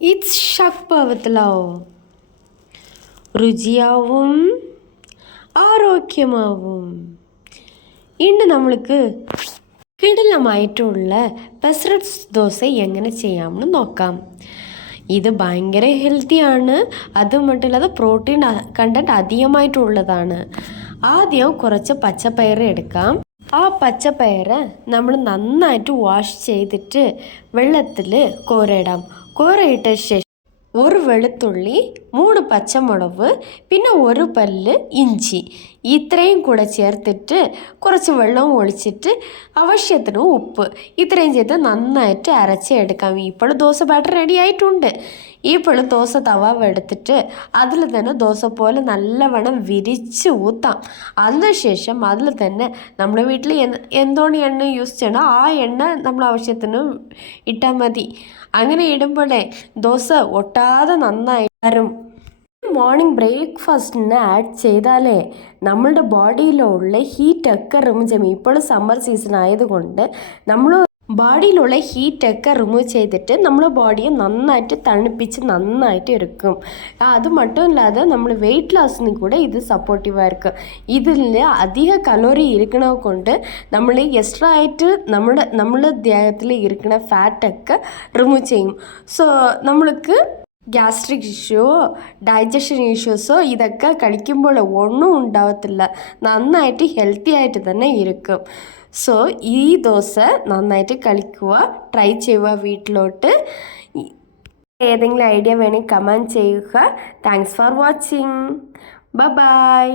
It's ഷക്പവത്ലാവും രുചിയാവും ആരോഗ്യമാവും. ഇന്ന് നമ്മൾക്ക് കിടിലമായിട്ടുള്ള പെസറട്സ് ദോശ എങ്ങനെ ചെയ്യാമെന്ന് നോക്കാം. ഇത് ഭയങ്കര ഹെൽത്തിയാണ്, അതുമട്ടില്ലാതെ പ്രോട്ടീൻ കണ്ടൻറ്റ് അധികമായിട്ടുള്ളതാണ്. ആദ്യം കുറച്ച് പച്ചപ്പയർ എടുക്കാം. ആ പച്ചപ്പയർ നമ്മൾ നന്നായിട്ട് വാഷ് ചെയ്തിട്ട് വെള്ളത്തിൽ കോരയിടാം. കോരയിട്ട ശേഷം ഒരു വെളുത്തുള്ളി, 3 പച്ചമുളക്, പിന്നെ ഒരു പല്ല് ഇഞ്ചി, ഇത്രയും കൂടെ ചേർത്തിട്ട് കുറച്ച് വെള്ളം ഒഴിച്ചിട്ട് ആവശ്യത്തിന് ഉപ്പ് ഇത്രയും ചെയ്ത് നന്നായിട്ട് അരച്ചെടുക്കാം. ഇപ്പോൾ ദോശ ബാറ്റർ റെഡി ആയിട്ടുണ്ട്. ഇപ്പോൾ ദോശ തവ എടുത്തിട്ട് അതിൽ തന്നെ ദോശ പോലെ നല്ലവണ്ണം വിരിച്ച് ഊത്താം. അതിനുശേഷം അതിൽ തന്നെ നമ്മുടെ വീട്ടിൽ എന്തോണി എണ്ണ യൂസ് ചെയ്യണം ആ എണ്ണ നമ്മൾ ആവശ്യത്തിന് ഇട്ടാൽ മതി. അങ്ങനെ ഇടുമ്പോഴേ ദോശ ഒട്ടാതെ നന്നായി വരും. മോർണിംഗ് ബ്രേക്ക്ഫാസ്റ്റിന് ആഡ് ചെയ്താലേ നമ്മളുടെ ബോഡിയിലുള്ള ഹീറ്റൊക്കെ റിമൂവ് ചെയ്യും. ഇപ്പോൾ സമ്മർ സീസൺ ആയതുകൊണ്ട് നമ്മൾ ബോഡിയിലുള്ള ഹീറ്റൊക്കെ റിമൂവ് ചെയ്തിട്ട് നമ്മൾ ബോഡിയെ നന്നായിട്ട് തണുപ്പിച്ച് നന്നായിട്ട് എടുക്കും. അത് മറ്റുമില്ലാതെ നമ്മൾ വെയിറ്റ് ലോസിന് കൂടെ ഇത് സപ്പോർട്ടീവായിരിക്കും. ഇതിൽ അധിക കലോറി ഇരിക്കണത് കൊണ്ട് നമ്മൾ എക്സ്ട്രാ ആയിട്ട് നമ്മുടെ ദേഹത്തിൽ ഇരിക്കുന്ന ഫാറ്റൊക്കെ റിമൂവ് ചെയ്യും. സോ നമ്മൾക്ക് ഗ്യാസ്ട്രിക് ഇഷ്യൂവോ ഡൈജഷൻ ഇഷ്യൂസോ ഇതൊക്കെ കഴിക്കുമ്പോൾ ഒന്നും ഉണ്ടാവത്തില്ല. നന്നായിട്ട് ഹെൽത്തി ആയിട്ട് തന്നെ ഇരിക്കും. സോ ഈ ദോശ നന്നായിട്ട് കഴിക്കുക, ട്രൈ ചെയ്യുക വീട്ടിലോട്ട്. ഏതെങ്കിലും ഐഡിയ വേണമെങ്കിൽ കമൻറ്റ് ചെയ്യുക. Thanks for watching. ബൈ.